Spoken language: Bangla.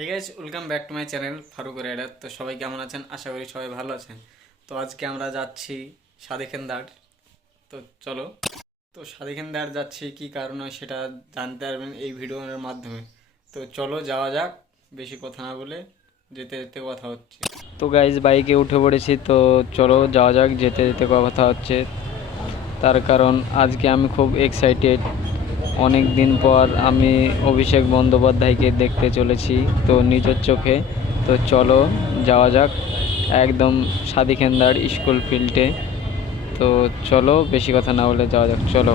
Hey guys, welcome back to my channel Faruk rider. তো সবাই কেমন আছেন? আশা করি সবাই ভালো আছেন। তো আজকে আমরা যাচ্ছি সাদেখানদার। তো চলো। তো সাদেখানদার যাচ্ছি কি কারণে সেটা জানতে পারবেন এই ভিডিওর মাধ্যমে। তো চলো যাওয়া যাক, বেশি কথা না বলে যেতে যেতে কথা হচ্ছে। তো গাইস, বাইকে উঠে পড়েছি। তো চলো যাওয়া যাক, যেতে যেতে কথা হচ্ছে। তার কারণ আজকে আমি খুব এক্সাইটেড। অনেক দিন পর আমি অভিষেক বন্দ্যোপাধ্যায়কে দেখতে চলেছি, তো নিজের চোখে। তো চলো যাওয়া যাক একদম সাদিখানদার স্কুল ফিল্ডে। তো চলো বেশি কথা না বলে যাওয়া যাক, চলো।